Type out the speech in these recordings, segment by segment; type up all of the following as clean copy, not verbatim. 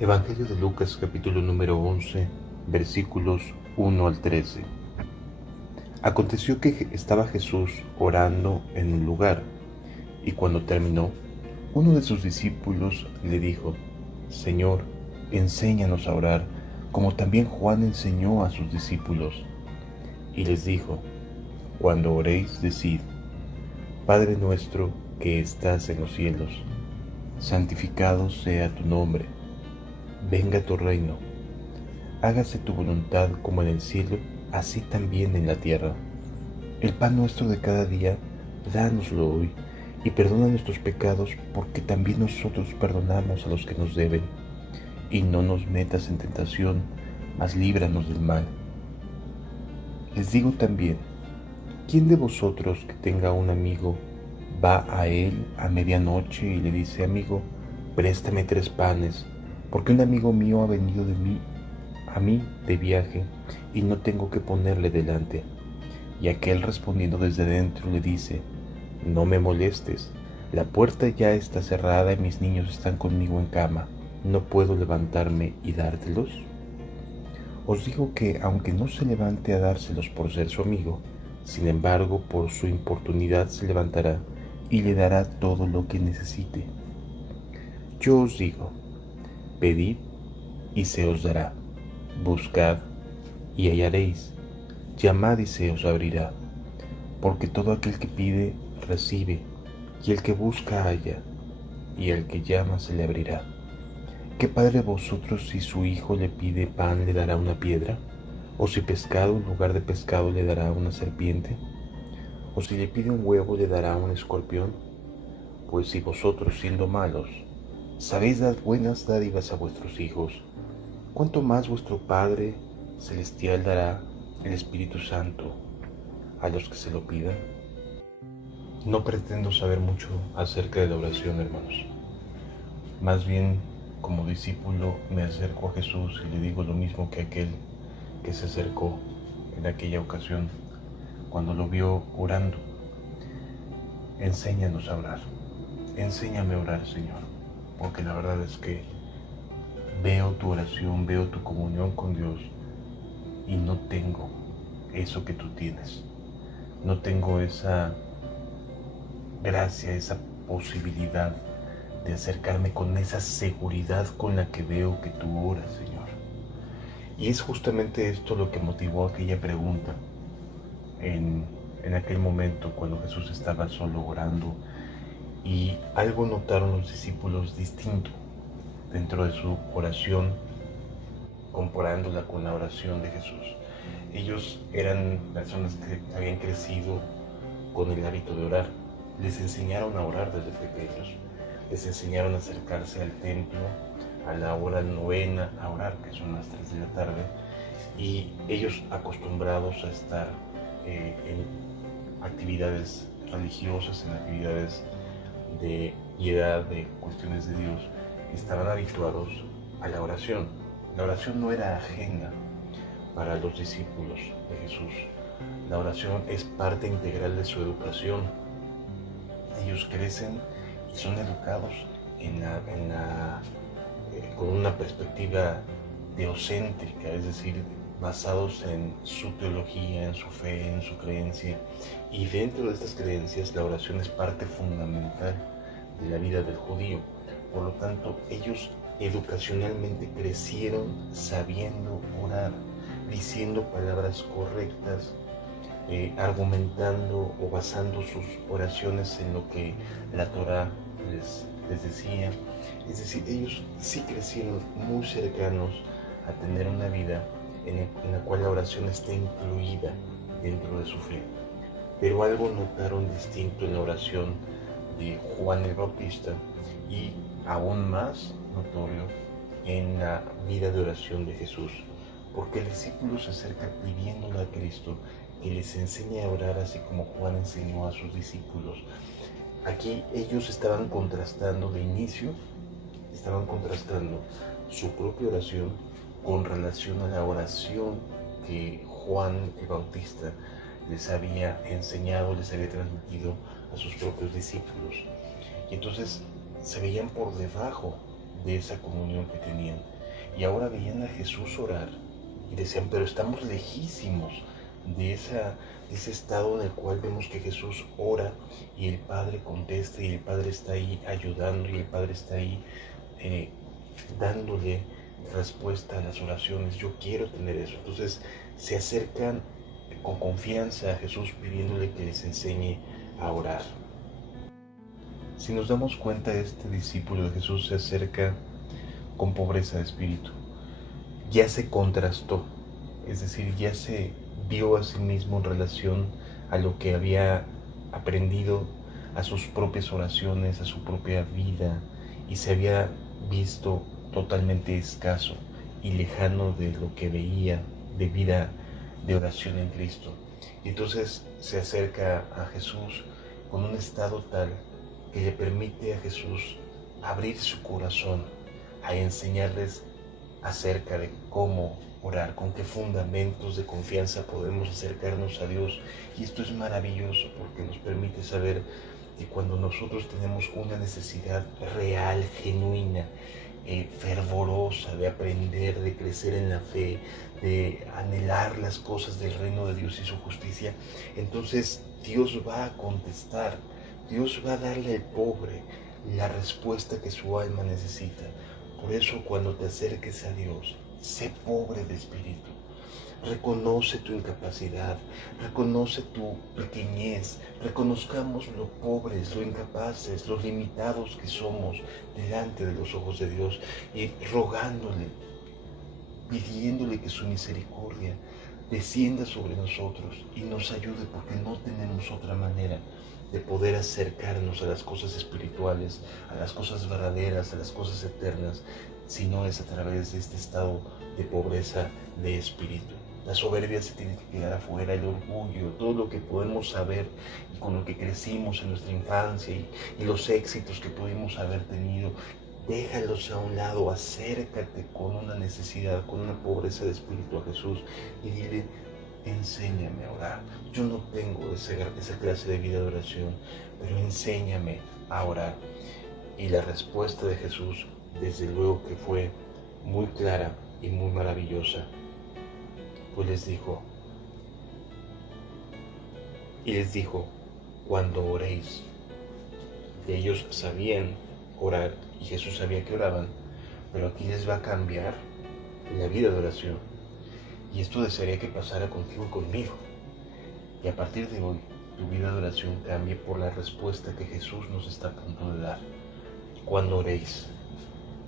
Evangelio de Lucas capítulo número 11, versículos 1 al 13. Aconteció que estaba Jesús orando en un lugar, y cuando terminó, uno de sus discípulos le dijo: Señor, enséñanos a orar, como también Juan enseñó a sus discípulos. Y les dijo: Cuando oréis, decid: Padre nuestro que estás en los cielos, santificado sea tu nombre, venga tu reino. Hágase tu voluntad como en el cielo, así también en la tierra. El pan nuestro de cada día, dánoslo hoy, y perdona nuestros pecados, porque también nosotros perdonamos a los que nos deben. Y no nos metas en tentación, mas líbranos del mal. Les digo también, ¿quién de vosotros que tenga un amigo va a él a medianoche y le dice: Amigo, préstame 3 panes, porque un amigo mío ha venido a mí de viaje y no tengo que ponerle delante? Y aquel, respondiendo desde dentro, le dice: No me molestes, la puerta ya está cerrada y mis niños están conmigo en cama, ¿no puedo levantarme y dártelos? Os digo que, aunque no se levante a dárselos por ser su amigo, sin embargo por su importunidad se levantará y le dará todo lo que necesite. Yo os digo: pedid y se os dará, buscad y hallaréis, llamad y se os abrirá. Porque todo aquel que pide, recibe, y el que busca, halla, y al que llama se le abrirá. ¿Qué padre de vosotros, si su hijo le pide pan, le dará una piedra? ¿O si pescado, en lugar de pescado, le dará una serpiente? ¿O si le pide un huevo, le dará un escorpión? Pues si vosotros, siendo malos, sabéis dar buenas dádivas a vuestros hijos, ¿cuánto más vuestro Padre Celestial dará el Espíritu Santo a los que se lo pidan? No pretendo saber mucho acerca de la oración, hermanos. Más bien, como discípulo, me acerco a Jesús y le digo lo mismo que aquel que se acercó en aquella ocasión cuando lo vio orando: enséñanos a orar. Enséñame a orar, Señor, porque la verdad es que veo tu oración, veo tu comunión con Dios y no tengo eso que tú tienes. No tengo esa gracia, esa posibilidad de acercarme con esa seguridad con la que veo que tú oras, Señor. Y es justamente esto lo que motivó aquella pregunta en aquel momento cuando Jesús estaba solo orando, y algo notaron los discípulos distinto dentro de su oración, comparándola con la oración de Jesús. Ellos eran personas que habían crecido con el hábito de orar. Les enseñaron a orar desde pequeños. Les enseñaron a acercarse al templo a la hora novena a orar, que son las 3 de la tarde, y ellos, acostumbrados a estar en actividades religiosas, en actividades de piedad, de cuestiones de Dios, estaban habituados a la oración. La oración no era ajena para los discípulos de Jesús. La oración es parte integral de su educación. Ellos crecen y son educados con una perspectiva teocéntrica, es decir, basados en su teología, en su fe, en su creencia. Y dentro de estas creencias, la oración es parte fundamental de la vida del judío. Por lo tanto, ellos educacionalmente crecieron sabiendo orar, diciendo palabras correctas, argumentando o basando sus oraciones en lo que la Torá les decía. Es decir, ellos sí crecieron muy cercanos a tener una vida en la cual la oración está incluida dentro de su fe. Pero algo notaron distinto en la oración de Juan el Bautista, y aún más notorio en la vida de oración de Jesús, porque el discípulo se acerca pidiéndole a Cristo que les enseñe a orar así como Juan enseñó a sus discípulos. Aquí ellos estaban contrastando de inicio, estaban contrastando su propia oración con relación a la oración que Juan el Bautista les había enseñado, les había transmitido a sus propios discípulos. Y entonces se veían por debajo de esa comunión que tenían. Y ahora veían a Jesús orar y decían, pero estamos lejísimos de ese estado en el cual vemos que Jesús ora y el Padre contesta y el Padre está ahí ayudando y el Padre está ahí dándole respuesta a las oraciones. Yo quiero tener eso. Entonces se acercan con confianza a Jesús pidiéndole que les enseñe a orar. Si nos damos cuenta, este discípulo de Jesús se acerca con pobreza de espíritu. Ya se contrastó, es decir, ya se vio a sí mismo en relación a lo que había aprendido, a sus propias oraciones, a su propia vida, y se había visto totalmente escaso y lejano de lo que veía de vida de oración en Cristo. Y entonces se acerca a Jesús con un estado tal que le permite a Jesús abrir su corazón a enseñarles acerca de cómo orar, con qué fundamentos de confianza podemos acercarnos a Dios. Y esto es maravilloso porque nos permite saber que cuando nosotros tenemos una necesidad real, genuina, fervorosa de aprender, de crecer en la fe, de anhelar las cosas del reino de Dios y su justicia, entonces Dios va a contestar, Dios va a darle al pobre la respuesta que su alma necesita. Por eso cuando te acerques a Dios, sé pobre de espíritu. Reconoce tu incapacidad, reconoce tu pequeñez, reconozcamos lo pobres, lo incapaces, los limitados que somos delante de los ojos de Dios y rogándole, pidiéndole que su misericordia descienda sobre nosotros y nos ayude porque no tenemos otra manera de poder acercarnos a las cosas espirituales, a las cosas verdaderas, a las cosas eternas, si no es a través de este estado de pobreza de espíritu. La soberbia se tiene que quedar afuera, el orgullo, todo lo que podemos saber y con lo que crecimos en nuestra infancia y los éxitos que pudimos haber tenido, déjalos a un lado, acércate con una necesidad, con una pobreza de espíritu a Jesús y dile, enséñame a orar. Yo no tengo esa clase de vida de oración, pero enséñame a orar. Y la respuesta de Jesús, desde luego que fue muy clara y muy maravillosa, pues les dijo, cuando oréis. Ellos sabían orar y Jesús sabía que oraban, pero aquí les va a cambiar la vida de oración. Y esto desearía que pasara contigo y conmigo. Y a partir de hoy, tu vida de oración cambie por la respuesta que Jesús nos está a punto de dar. Cuando oréis.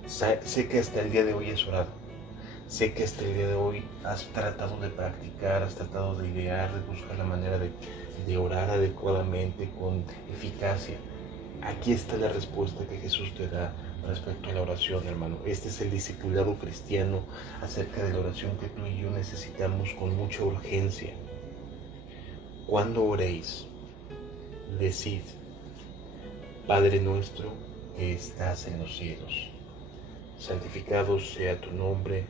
Sé que hasta el día de hoy has orado. Sé que hasta el día de hoy has tratado de practicar, has tratado de idear, de buscar la manera de orar adecuadamente, con eficacia. Aquí está la respuesta que Jesús te da respecto a la oración, hermano. Este es el discipulado cristiano acerca de la oración que tú y yo necesitamos con mucha urgencia. Cuando oréis, decid, Padre nuestro que estás en los cielos, santificado sea tu nombre,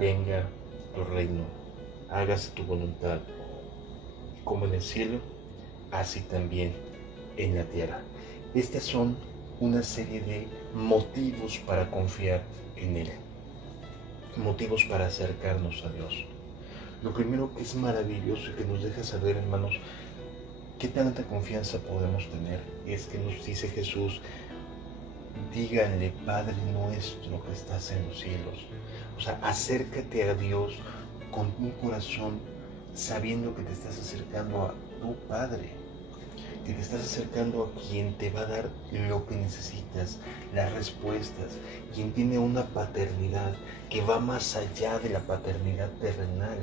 venga tu reino, hágase tu voluntad, como en el cielo, así también en la tierra. Estas son una serie de motivos para confiar en Él, motivos para acercarnos a Dios. Lo primero que es maravilloso y que nos deja saber, hermanos, qué tanta confianza podemos tener es que nos dice Jesús, díganle, Padre nuestro que estás en los cielos. O sea, acércate a Dios con un corazón sabiendo que te estás acercando a tu Padre, que te estás acercando a quien te va a dar lo que necesitas, las respuestas, quien tiene una paternidad que va más allá de la paternidad terrenal.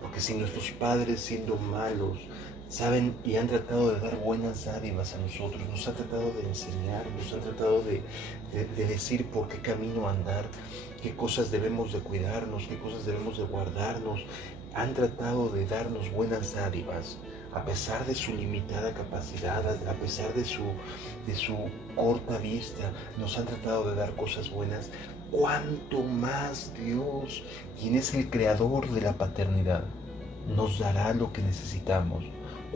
Porque si nuestros padres, siendo malos, saben y han tratado de dar buenas dádivas a nosotros, nos han tratado de enseñar, nos han tratado de decir por qué camino andar, qué cosas debemos de cuidarnos, qué cosas debemos de guardarnos, han tratado de darnos buenas dádivas, a pesar de su limitada capacidad, a pesar de su corta vista, nos han tratado de dar cosas buenas. ¿Cuánto más Dios, quien es el creador de la paternidad, nos dará lo que necesitamos?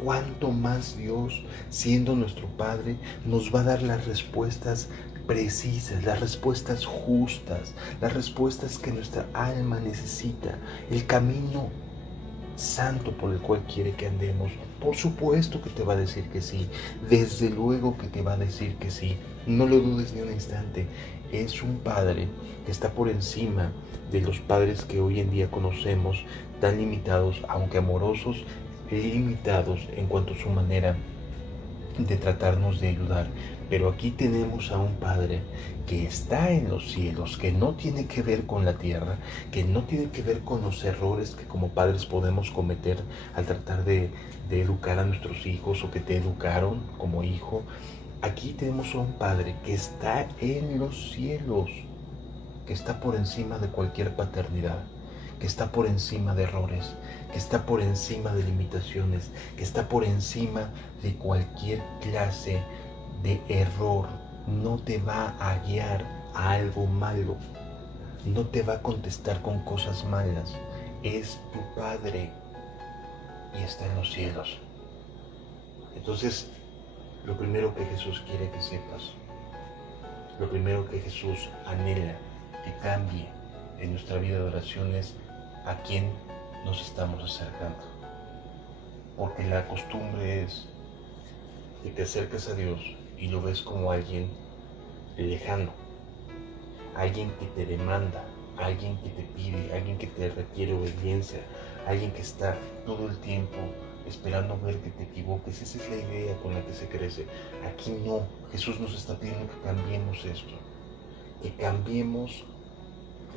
¿Cuánto más Dios, siendo nuestro Padre, nos va a dar las respuestas precisas, las respuestas justas, las respuestas que nuestra alma necesita, el camino santo por el cual quiere que andemos. Por supuesto que te va a decir que sí, desde luego que te va a decir que sí, no lo dudes ni un instante. Es un Padre que está por encima de los padres que hoy en día conocemos, tan limitados, aunque amorosos, limitados en cuanto a su manera de tratarnos de ayudar. Pero aquí tenemos a un Padre que está en los cielos, que no tiene que ver con la tierra, que no tiene que ver con los errores que como padres podemos cometer al tratar de educar a nuestros hijos o que te educaron como hijo. Aquí tenemos a un Padre que está en los cielos, que está por encima de cualquier paternidad, que está por encima de errores, que está por encima de limitaciones, que está por encima de cualquier clase de error. No te va a guiar a algo malo, no te va a contestar con cosas malas. Es tu Padre y está en los cielos. Entonces, lo primero que Jesús quiere que sepas, lo primero que Jesús anhela que cambie en nuestra vida de oración es a quién nos estamos acercando. Porque la costumbre es que te acercas a Dios y lo ves como alguien lejano, alguien que te demanda, alguien que te pide, alguien que te requiere obediencia, alguien que está todo el tiempo esperando ver que te equivoques. Esa es la idea con la que se crece. Aquí no, Jesús nos está pidiendo que cambiemos esto, que cambiemos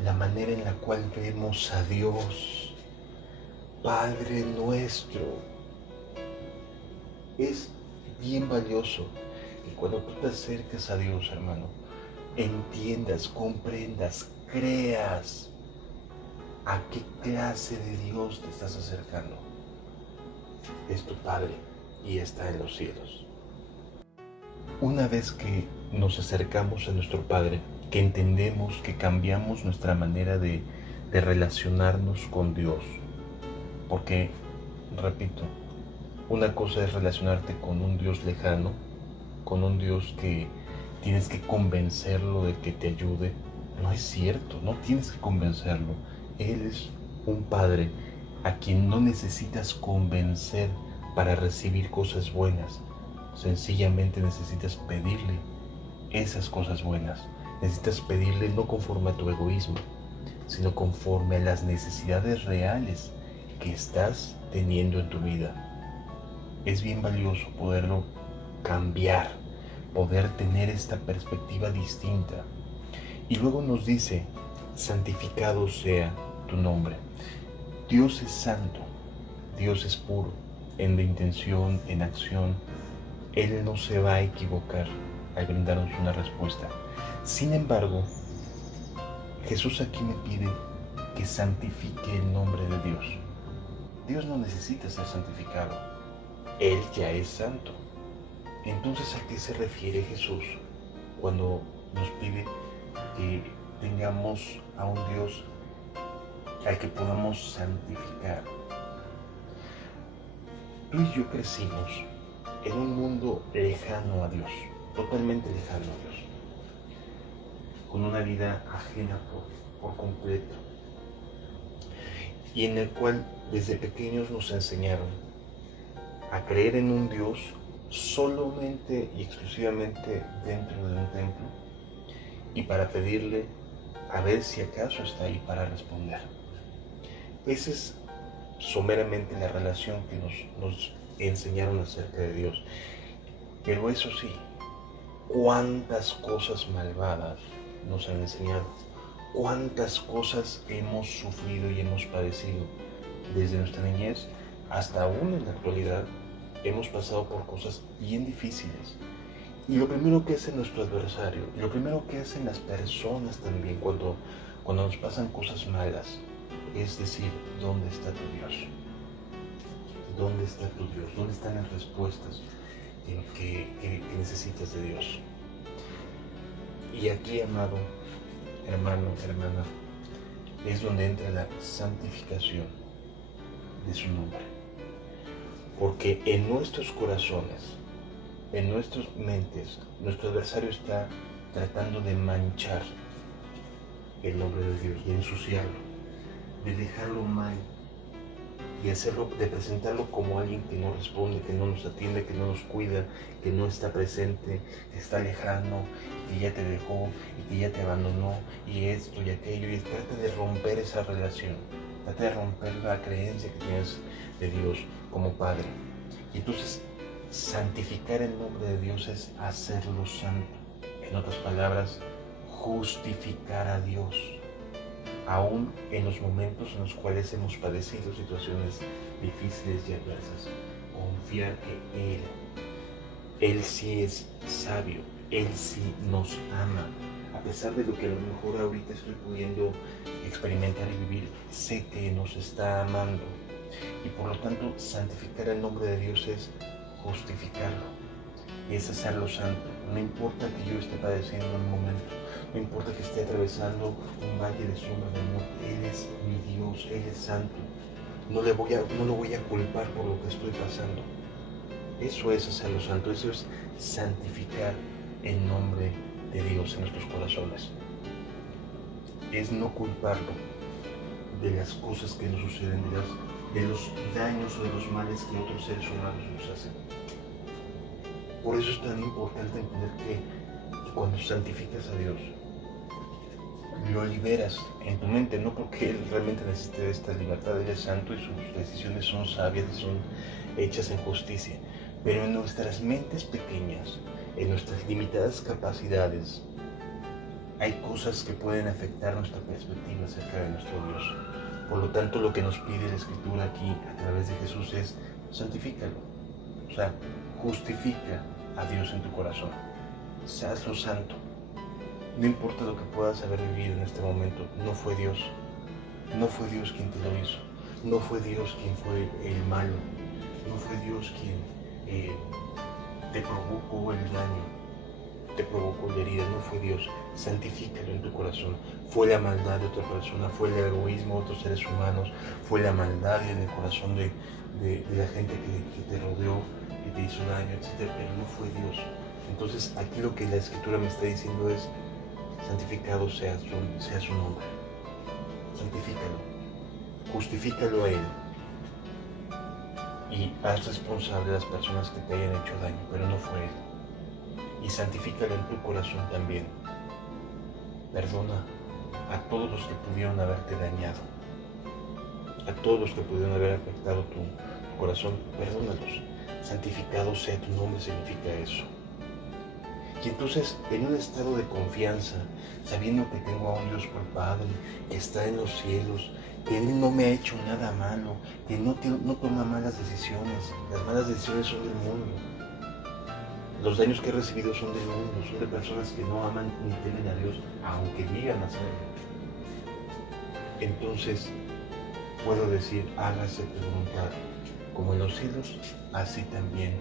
la manera en la cual vemos a Dios. Padre nuestro. Es bien valioso que cuando tú te acerques a Dios, hermano, entiendas, comprendas, creas a qué clase de Dios te estás acercando. Es tu Padre y está en los cielos. Una vez que nos acercamos a nuestro Padre, que entendemos, que cambiamos nuestra manera de relacionarnos con Dios, porque, repito, una cosa es relacionarte con un Dios lejano, con un Dios que tienes que convencerlo de que te ayude. No es cierto, no tienes que convencerlo. Él es un Padre a quien no necesitas convencer para recibir cosas buenas. Sencillamente necesitas pedirle esas cosas buenas. Necesitas pedirle no conforme a tu egoísmo, sino conforme a las necesidades reales que estás teniendo en tu vida. Es bien valioso poderlo cambiar, poder tener esta perspectiva distinta. Y luego nos dice, santificado sea tu nombre. Dios es santo, Dios es puro, en la intención, en acción. Él no se va a equivocar al brindarnos una respuesta. Sin embargo, Jesús aquí me pide que santifique el nombre de Dios. Dios no necesita ser santificado, Él ya es santo. Entonces, ¿a qué se refiere Jesús cuando nos pide que tengamos a un Dios al que podamos santificar? Tú y yo crecimos en un mundo lejano a Dios, totalmente lejano a Dios, con una vida ajena por completo, y en el cual desde pequeños nos enseñaron a creer en un Dios solamente y exclusivamente dentro de un templo y para pedirle a ver si acaso está ahí para responder. Esa es someramente la relación que nos enseñaron acerca de Dios. Pero eso sí, cuántas cosas malvadas nos han enseñado, cuántas cosas hemos sufrido y hemos padecido desde nuestra niñez hasta aún en la actualidad. Hemos pasado por cosas bien difíciles. Y lo primero que hace nuestro adversario, y lo primero que hacen las personas también cuando nos pasan cosas malas, es decir, ¿dónde está tu Dios? ¿Dónde está tu Dios? ¿Dónde están las respuestas que necesitas de Dios? Y aquí, amado hermano, hermana, es donde entra la santificación de su nombre. Porque en nuestros corazones, en nuestras mentes, nuestro adversario está tratando de manchar el nombre de Dios, de ensuciarlo, de dejarlo mal, y hacerlo, de presentarlo como alguien que no responde, que no nos atiende, que no nos cuida, que no está presente, que está lejano, que ya te dejó y que ya te abandonó, y esto y aquello, y trata de romper esa relación, trata de romper la creencia que tienes de Dios como Padre. Y entonces, santificar el nombre de Dios es hacerlo santo. En otras palabras, justificar a Dios, aún en los momentos en los cuales hemos padecido situaciones difíciles y adversas. Confiar en Él. Él sí es sabio, Él sí nos ama. A pesar de lo que a lo mejor ahorita estoy pudiendo experimentar y vivir, sé que nos está amando. Y por lo tanto, santificar el nombre de Dios es justificarlo, es hacerlo santo. No importa que yo esté padeciendo en un momento, no importa que esté atravesando un valle de sombra de muerte, Él es mi Dios, Él es santo. No lo voy a culpar por lo que estoy pasando. Eso es hacerlo santo, eso es santificar el nombre de Dios en nuestros corazones. Es no culparlo de las cosas que nos suceden, de los daños o de los males que otros seres humanos nos hacen. Por eso es tan importante entender que cuando santificas a Dios, lo liberas en tu mente, no porque Él realmente necesite de esta libertad. Él es santo y sus decisiones son sabias y son hechas en justicia. Pero en nuestras mentes pequeñas, en nuestras limitadas capacidades, hay cosas que pueden afectar nuestra perspectiva acerca de nuestro Dios. Por lo tanto, lo que nos pide la Escritura aquí a través de Jesús es santifícalo. O sea, justifica a Dios en tu corazón. Hazlo santo. No importa lo que puedas haber vivido en este momento, no fue Dios. No fue Dios quien te lo hizo. No fue Dios quien fue el malo. No fue Dios quien te provocó el daño, te provocó la herida. No fue Dios. Santifícalo en tu corazón. Fue la maldad de otra persona, fue el egoísmo de otros seres humanos, fue la maldad en el corazón de la gente que te rodeó, que te hizo daño, etc. Pero no fue Dios. Entonces aquí lo que la Escritura me está diciendo es: santificado sea su nombre. Santifícalo. Justifícalo a Él. Y haz responsable a las personas que te hayan hecho daño, pero no fue Él. Y santifícalo en tu corazón también. Perdona a todos los que pudieron haberte dañado, a todos los que pudieron haber afectado tu corazón. Perdónalos. Santificado sea tu nombre significa eso. Y entonces, en un estado de confianza, sabiendo que tengo a un Dios por Padre, que está en los cielos, que Él no me ha hecho nada malo, que no toma malas decisiones. Las malas decisiones son del mundo. Los daños que he recibido son del mundo, son de personas que no aman ni temen a Dios, aunque digan hacerlo. Entonces, puedo decir: hágase tu voluntad, como en los cielos, así también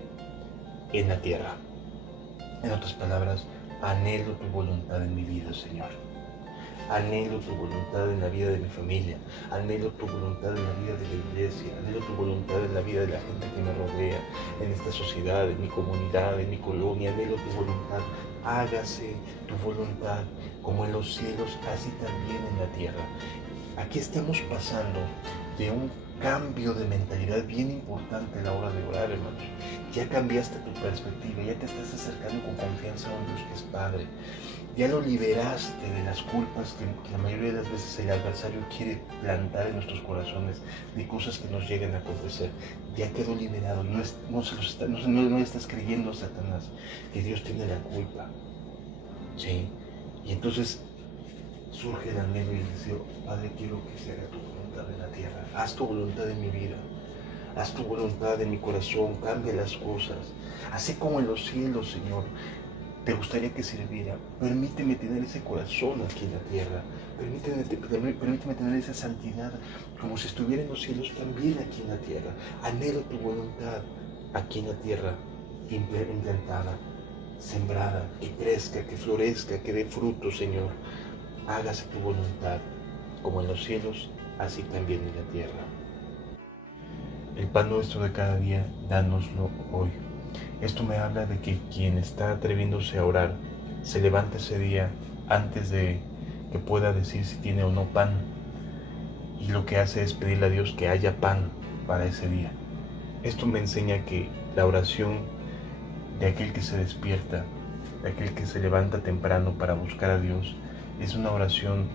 en la tierra. En otras palabras, anhelo tu voluntad en mi vida, Señor. Anhelo tu voluntad en la vida de mi familia. Anhelo tu voluntad en la vida de la iglesia. Anhelo tu voluntad en la vida de la gente que me rodea, en esta sociedad, en mi comunidad, en mi colonia. Anhelo tu voluntad. Hágase tu voluntad, como en los cielos, así también en la tierra. Aquí estamos pasando de un cambio de mentalidad bien importante a la hora de orar, hermanos. Ya cambiaste tu perspectiva, ya te estás acercando con confianza a un Dios que es Padre. Ya lo liberaste de las culpas que la mayoría de las veces el adversario quiere plantar en nuestros corazones, de cosas que nos llegan a acontecer. Ya quedó liberado. No le estás creyendo a Satanás que Dios tiene la culpa. ¿Sí? Y entonces surge el anhelo y el deseo: Padre, quiero que se haga tu voluntad en la tierra. Haz tu voluntad en mi vida. Haz tu voluntad en mi corazón. Cambia las cosas. Así como en los cielos, Señor, te gustaría que sirviera. Permíteme tener ese corazón aquí en la tierra. Permíteme tener esa santidad, como si estuviera en los cielos, también aquí en la tierra. Anhelo tu voluntad aquí en la tierra, implantada, sembrada, que crezca, que florezca, que dé fruto, Señor. Hágase tu voluntad, como en los cielos, así también en la tierra. El pan nuestro de cada día, dánoslo hoy. Esto me habla de que quien está atreviéndose a orar se levanta ese día antes de que pueda decir si tiene o no pan, y lo que hace es pedirle a Dios que haya pan para ese día. Esto me enseña que la oración de aquel que se despierta, de aquel que se levanta temprano para buscar a Dios, es una oración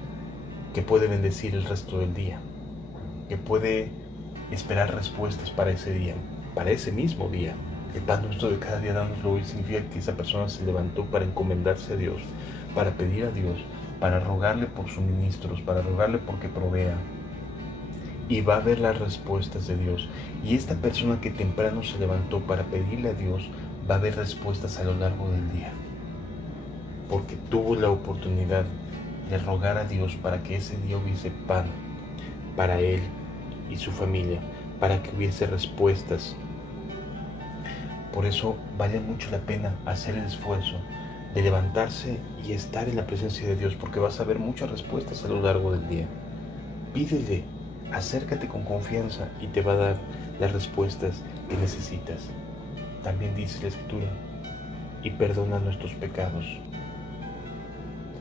que puede bendecir el resto del día, que puede esperar respuestas para ese día, para ese mismo día. El pan nuestro de cada día danoslo hoy significa que esa persona se levantó para encomendarse a Dios, para pedir a Dios, para rogarle por suministros, para rogarle porque provea. Y va a ver las respuestas de Dios. Y esta persona que temprano se levantó para pedirle a Dios, va a ver respuestas a lo largo del día. Porque tuvo la oportunidad de rogar a Dios para que ese día hubiese pan para él y su familia, para que hubiese respuestas. Por eso vale mucho la pena hacer el esfuerzo de levantarse y estar en la presencia de Dios, porque vas a ver muchas respuestas a lo largo del día. Pídele, acércate con confianza y te va a dar las respuestas que necesitas. También dice la Escritura, y perdona nuestros pecados.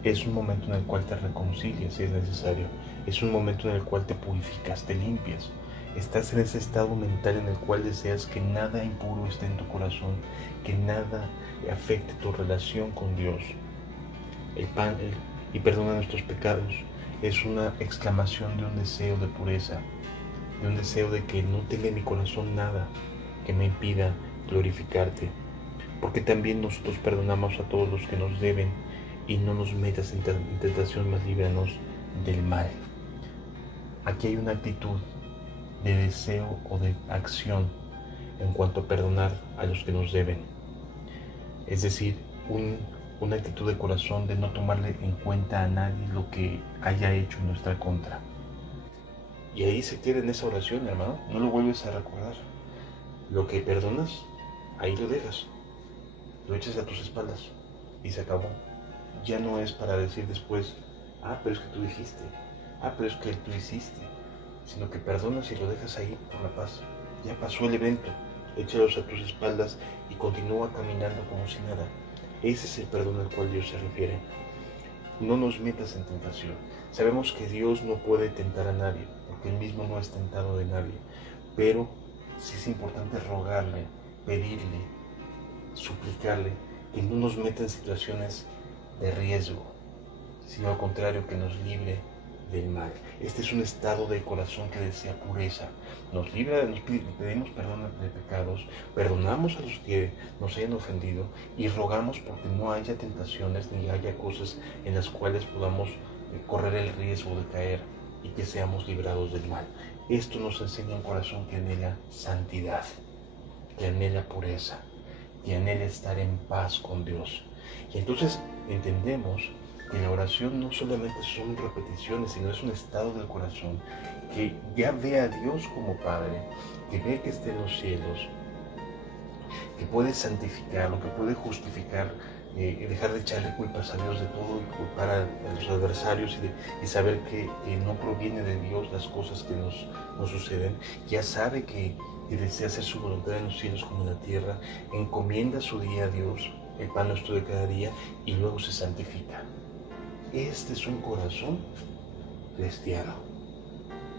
Es un momento en el cual te reconcilias si es necesario. Es un momento en el cual te purificas, te limpias. Estás en ese estado mental en el cual deseas que nada impuro esté en tu corazón, que nada afecte tu relación con Dios. El pan y perdona nuestros pecados es una exclamación de un deseo de pureza, de un deseo de que no tenga en mi corazón nada que me impida glorificarte. Porque también nosotros perdonamos a todos los que nos deben, y no nos metas en tentación, mas líbranos del mal. Aquí hay una actitud de deseo o de acción en cuanto a perdonar a los que nos deben. Es decir, una actitud de corazón de no tomarle en cuenta a nadie lo que haya hecho en nuestra contra. Y ahí se queda en esa oración, hermano. No lo vuelves a recordar. Lo que perdonas, ahí lo dejas. Lo echas a tus espaldas y se acabó. Ya no es para decir después, pero es que tú dijiste, pero es que tú hiciste, sino que perdonas y lo dejas ahí por la paz. Ya pasó el evento, échalos a tus espaldas y continúa caminando como si nada. Ese es el perdón al cual Dios se refiere. No nos metas en tentación. Sabemos que Dios no puede tentar a nadie, porque Él mismo no es tentado de nadie, pero sí es importante rogarle, pedirle, suplicarle que no nos meta en situaciones de riesgo, sino al contrario, que nos libre del mal. Este es un estado de corazón que desea pureza. Nos pedimos perdón de pecados, perdonamos a los que nos hayan ofendido y rogamos porque no haya tentaciones ni haya cosas en las cuales podamos correr el riesgo de caer y que seamos librados del mal. Esto nos enseña un corazón que anhela santidad, que anhela pureza, que anhela estar en paz con Dios. Y entonces entendemos que la oración no solamente son repeticiones, sino es un estado del corazón que ya ve a Dios como Padre, que ve que está en los cielos, que puede santificarlo, que puede justificar, dejar de echarle culpas a Dios de todo y culpar a los adversarios y saber que no proviene de Dios las cosas que nos suceden. Ya sabe que desea hacer su voluntad en los cielos como en la tierra, encomienda su día a Dios, el pan nuestro de cada día, y luego se santifica. Este es un corazón cristiano.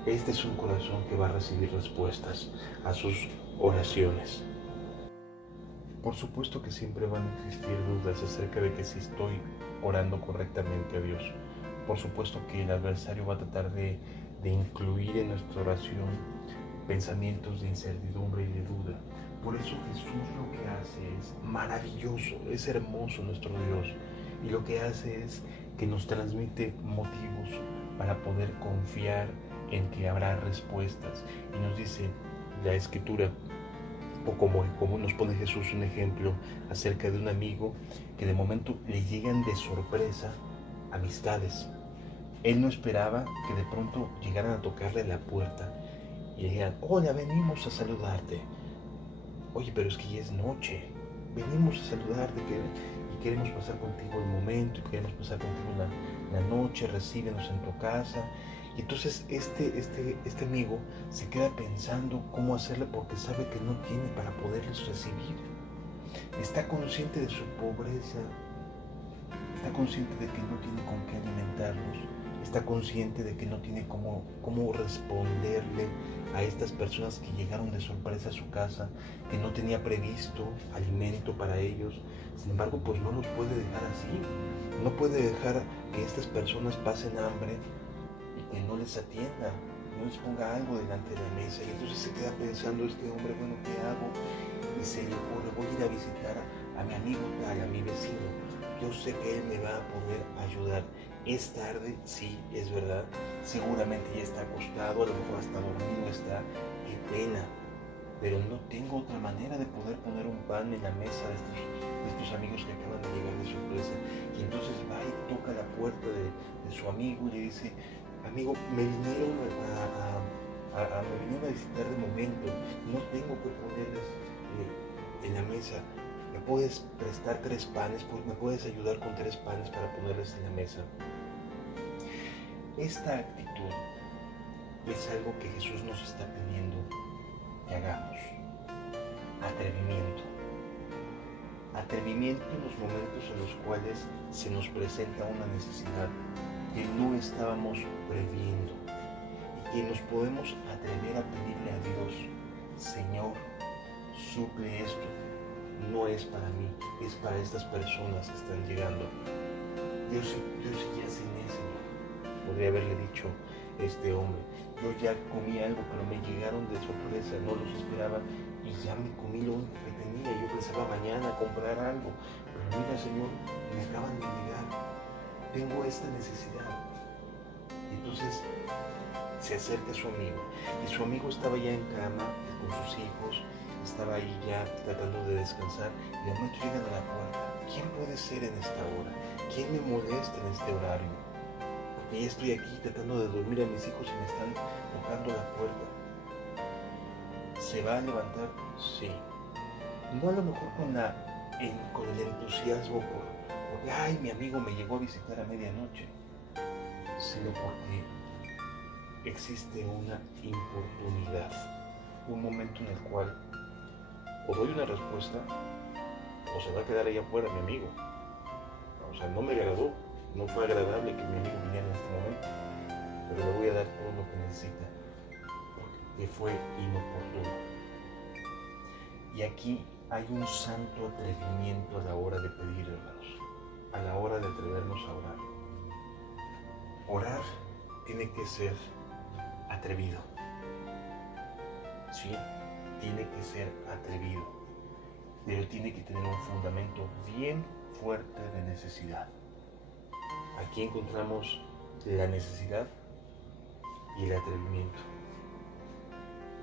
Este es un corazón que va a recibir respuestas a sus oraciones. Por supuesto que siempre van a existir dudas acerca de que si estoy orando correctamente a Dios. Por supuesto que el adversario va a tratar de incluir en nuestra oración pensamientos de incertidumbre y de duda. Por eso Jesús lo que hace es maravilloso, es hermoso nuestro Dios. Y lo que hace es que nos transmite motivos para poder confiar en que habrá respuestas. Y nos dice la Escritura, o como nos pone Jesús un ejemplo acerca de un amigo que de momento le llegan de sorpresa amistades. Él no esperaba que de pronto llegaran a tocarle la puerta y le dijeran: hola, venimos a saludarte. Oye, pero es que ya es noche, venimos a saludarte y queremos pasar contigo el momento, y queremos pasar contigo la noche, recíbenos en tu casa. Y entonces este amigo se queda pensando cómo hacerle, porque sabe que no tiene para poderles recibir. Está consciente de su pobreza, está consciente de que no tiene con qué alimentarlos, está consciente de que no tiene cómo responderle a estas personas que llegaron de sorpresa a su casa, que no tenía previsto alimento para ellos. Sin embargo, pues no los puede dejar así, no puede dejar que estas personas pasen hambre y que no les atienda, no les ponga algo delante de la mesa. Y entonces se queda pensando este hombre, bueno, ¿qué hago? Y se le ocurre, voy a ir a visitar a mi amigo tal, a mi vecino. Yo sé que él me va a poder ayudar. Es tarde, sí, es verdad. Seguramente ya está acostado, a lo mejor hasta dormido está. Qué pena. Pero no tengo otra manera de poder poner un pan en la mesa de estos amigos que acaban de llegar de sorpresa. Y entonces va y toca la puerta de su amigo y le dice, amigo, me vinieron a visitar de momento. No tengo que ponerles en la mesa. ¿Me puedes prestar 3 panes? ¿Me puedes ayudar con 3 panes para ponerles en la mesa? Esta actitud es algo que Jesús nos está pidiendo que hagamos. Atrevimiento. Atrevimiento en los momentos en los cuales se nos presenta una necesidad que no estábamos previendo y que nos podemos atrever a pedirle a Dios, Señor, suple esto. No es para mí, es para estas personas que están llegando. Dios ya cené, Señor. Podría haberle dicho este hombre, yo ya comí algo, pero me llegaron de sorpresa, no los esperaba y ya me comí lo único que tenía. Yo pensaba mañana comprar algo, pero mira, Señor, me acaban de llegar, tengo esta necesidad. Y entonces se acerca a su amigo y su amigo estaba ya en cama con sus hijos, estaba ahí ya tratando de descansar y de momento llegan a la puerta. ¿Quién puede ser en esta hora? ¿Quién me molesta en este horario? Porque ya estoy aquí tratando de dormir a mis hijos y me están tocando la puerta. ¿Se va a levantar? Sí. No a lo mejor con el entusiasmo porque ay, mi amigo me llegó a visitar a medianoche, sino porque existe una importunidad, un momento en el cual o doy una respuesta o se va a quedar allá afuera mi amigo. O sea, no me agradó, no fue agradable que mi amigo viniera en este momento, pero le voy a dar todo lo que necesita porque fue inoportuno. Y aquí hay un santo atrevimiento a la hora de pedir, hermanos, a la hora de atrevernos a orar. Orar tiene que ser atrevido. Sí, tiene que ser atrevido, pero tiene que tener un fundamento bien fuerte de necesidad. Aquí encontramos la necesidad y el atrevimiento.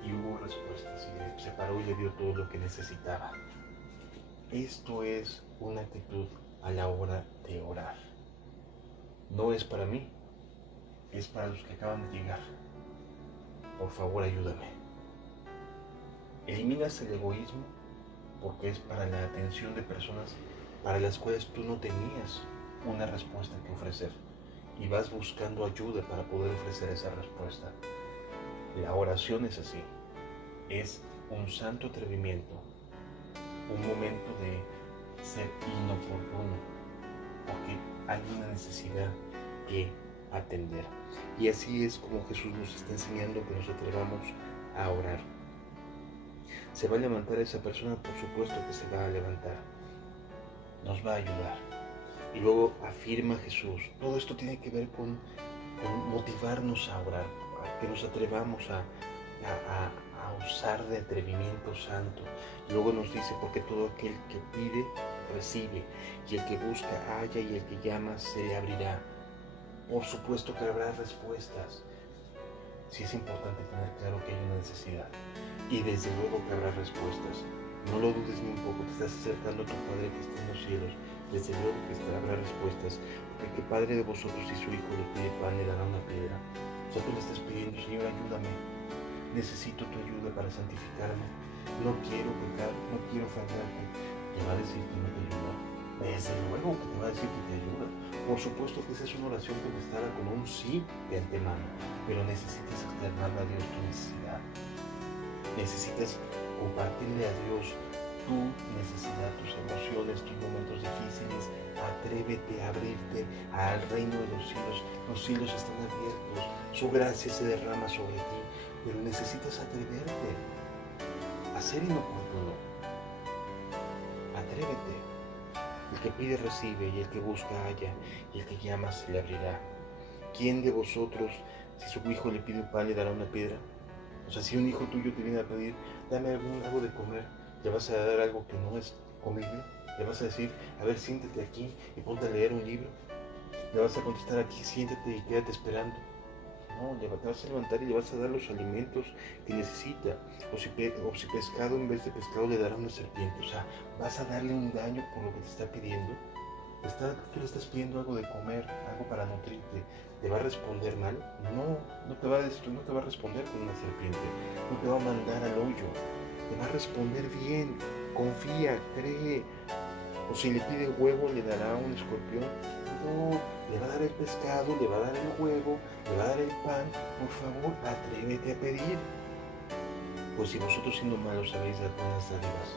Y hubo respuestas, y se paró y le dio todo lo que necesitaba. Esto es una actitud a la hora de orar. No es para mí, es para los que acaban de llegar. Por favor, ayúdame. Eliminas el egoísmo porque es para la atención de personas para las cuales tú no tenías una respuesta que ofrecer y vas buscando ayuda para poder ofrecer esa respuesta. La oración es así, es un santo atrevimiento, un momento de ser inoportuno porque hay una necesidad que atender. Y así es como Jesús nos está enseñando que nos atrevamos a orar. ¿Se va a levantar esa persona? Por supuesto que se va a levantar. Nos va a ayudar. Y luego afirma Jesús. Todo esto tiene que ver con motivarnos a orar, a que nos atrevamos a usar de atrevimiento santo. Y luego nos dice, porque todo aquel que pide, recibe. Y el que busca, halla, y el que llama, se le abrirá. Por supuesto que habrá respuestas. Sí es importante tener claro que hay una necesidad. Y desde luego que habrá respuestas. No lo dudes ni un poco, te estás acercando a tu Padre que está en los cielos. Desde luego que habrá respuestas. Porque el que Padre de vosotros y su Hijo le pide pan, le dará una piedra. O sea, tú le estás pidiendo, Señor, ayúdame. Necesito tu ayuda para santificarme. No quiero pecar, no quiero ofenderte. ¿Te va a decir que no te ayuda? Desde luego que te va a decir que te ayuda. Por supuesto que esa es una oración contestada con un sí de antemano. Pero necesitas externarle a Dios tu necesidad. Necesitas compartirle a Dios tu tu necesidad, tus emociones, tus momentos difíciles. Atrévete a abrirte al reino de los cielos. Los cielos están abiertos, su gracia se derrama sobre ti, pero necesitas atreverte a ser inoportuno. Atrévete. El que pide recibe, y el que busca halla, y el que llama se le abrirá. ¿Quién de vosotros, si su hijo le pide un pan, le dará una piedra? O sea, si un hijo tuyo te viene a pedir, dame algo de comer, ¿le vas a dar algo que no es comible? ¿Le vas a decir, a ver, siéntate aquí y ponte a leer un libro? ¿Le vas a contestar aquí, siéntate y quédate esperando? No, te vas a levantar y le vas a dar los alimentos que necesita. O si pescado, en vez de pescado le dará una serpiente. O sea, vas a darle un daño por lo que te está pidiendo. Tú le estás pidiendo algo de comer, algo para nutrirte. ¿Te va a responder mal? No, no te va a responder con una serpiente. No te va a mandar al hoyo. Te va a responder bien. Confía, cree. O si le pide huevo, le dará un escorpión. No, le va a dar el pescado, le va a dar el huevo, le va a dar el pan. Por favor, atrévete a pedir. Pues si vosotros siendo malos sabéis dar buenas dádivas,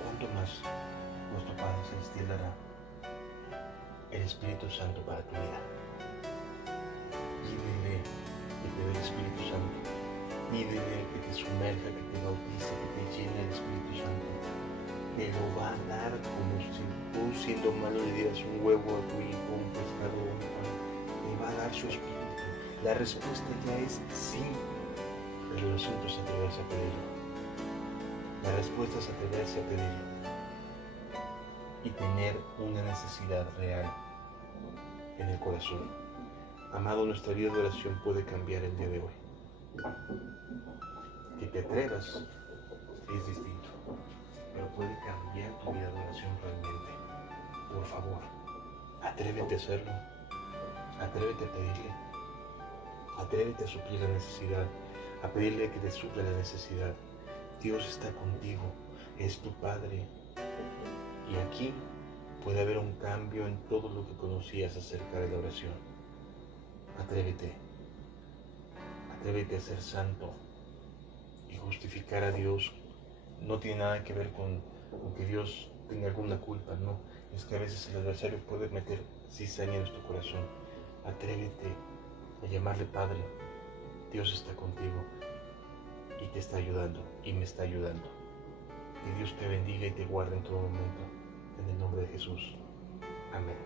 ¿cuánto más vuestro Padre Celestial dará el Espíritu Santo para tu vida? Pídele que te dé el Espíritu Santo. Pídele que te sumerja, que te bautice, que te llene el Espíritu Santo. Te lo va a dar como si tú siendo malo le dieras un huevo a tu hijo, un pescado o un pan. Te va a dar su Espíritu. La respuesta ya es sí, pero el asunto es atreverse a pedirlo. La respuesta es atreverse a pedirlo y tener una necesidad real en el corazón. Amado, nuestra vida de oración puede cambiar el día de hoy. Que te atrevas es distinto, pero puede cambiar tu vida de oración realmente. Por favor, atrévete a hacerlo. Atrévete a pedirle. Atrévete a suplir la necesidad, a pedirle que te supla la necesidad. Dios está contigo, es tu Padre. Y aquí puede haber un cambio en todo lo que conocías acerca de la oración. Atrévete. Atrévete a ser santo. Y justificar a Dios no tiene nada que ver con que Dios tenga alguna culpa, no. Es que a veces el adversario puede meter cizaña en tu corazón. Atrévete a llamarle Padre. Dios está contigo y te está ayudando y me está ayudando. Que Dios te bendiga y te guarde en todo momento. En el nombre de Jesús. Amén.